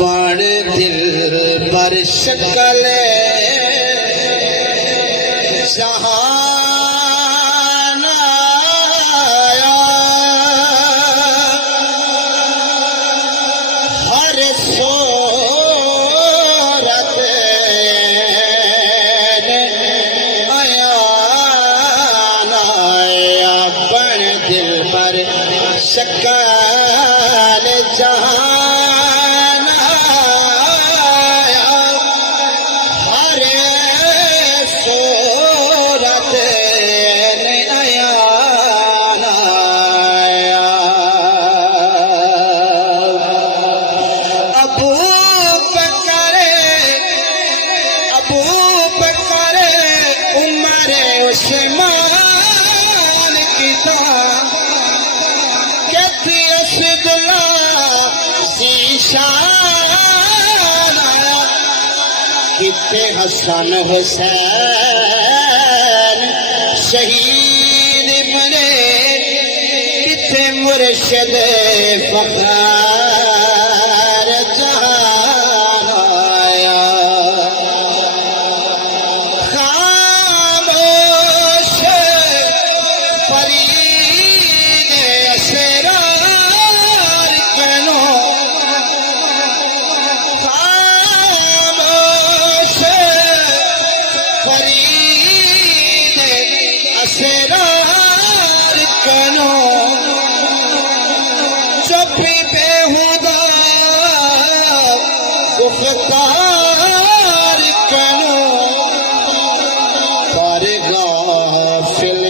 बड़े दिल पर शक्ल जहान आया, हर सूरत आया नाया, बड़े दिल पर शक्ल जहान आया, हर सूरत आया नाया। अबू बकर उमर उस्मान की कितने हसन हुसैन शहीद बने, कितने मुर्शिद फख्र जहान आया। खामोश फरीद असरार कनो, असरार कनो, चुप्पी बेहुदा गुफ्तार कनो, पर गाफिल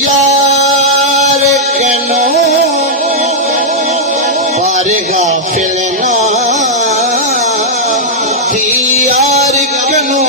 यार कनो, पर गाफिल यार कनो,